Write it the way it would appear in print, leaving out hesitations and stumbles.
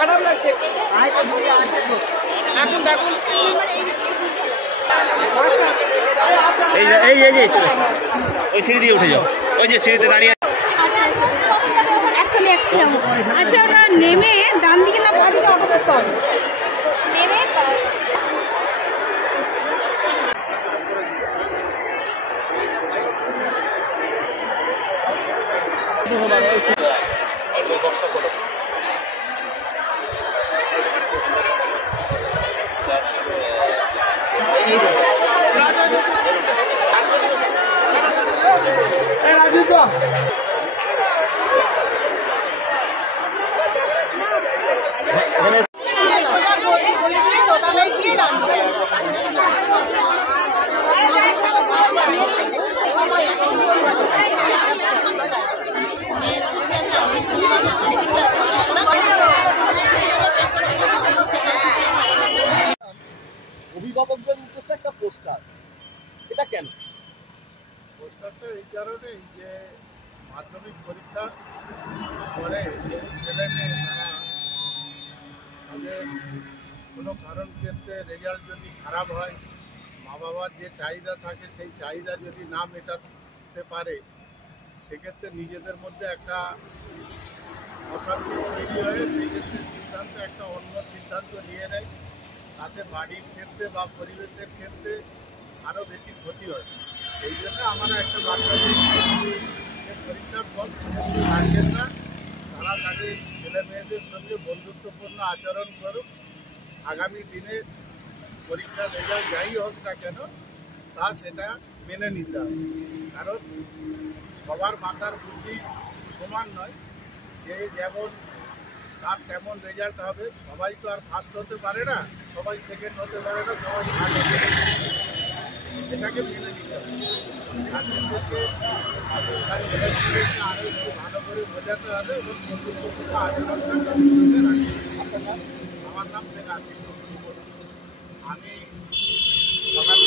খারাপ লাগছে ওই সিঁড়ি দিয়ে উঠে যাও, ওই যে সিঁড়িতে দাঁড়িয়ে। আচ্ছা ওটা নেমে ডান দিকে না বাঁ দিকে অটো করতে হবে? নেমে অভিভাবকদের উদ্দেশ্যে একটা পোস্টার, এটা কেন? পোস্টারটা এই কারণেই যে মাধ্যমিক পরীক্ষা পরে ছেলে মেয়ে তারা তাদের কোনো কারণ ক্ষেত্রে রেজাল্ট যদি খারাপ হয়, মা বাবার যে চাহিদা থাকে সেই চাহিদা যদি না মেটাতে পারে, সেক্ষেত্রে নিজেদের মধ্যে একটা অশান্তি তৈরি হয়। সেই ক্ষেত্রে সিদ্ধান্ত একটা অন্য সিদ্ধান্ত নিয়ে নেয়, তাতে বাড়ির ক্ষেত্রে বা পরিবেশের ক্ষেত্রে আরও বেশি ক্ষতি হয়। সেই জন্য আমরা একটা বার্তা দিচ্ছি যে পরীক্ষার পর থাকবেন না, তারা তাদের ছেলে মেয়েদের সঙ্গে বন্ধুত্বপূর্ণ আচরণ করুক। আগামী দিনে পরীক্ষার রেজাল্ট যাই হোক না কেন তা সেটা মেনে নিতে হবে, কারণ সবার মাথার বুদ্ধি সমান নয়। যে যেমন তার তেমন রেজাল্ট হবে। সবাই তো আর ফার্স্ট হতে পারে না, সবাই সেকেন্ড হতে পারে না, সবাই থার্ড হতে পারে না, সেটাকে মেনে নিতে হবে। গার্জেনদেরকে তার ছেলেমেয়েদেরকে আরও একটু ভালো করে বোঝাতে হবে এবং বন্ধুত্বপূর্ণ আচরণটা তাদের রাখতে হবে। আমার নাম শেখ আসিফ। আমি সকাল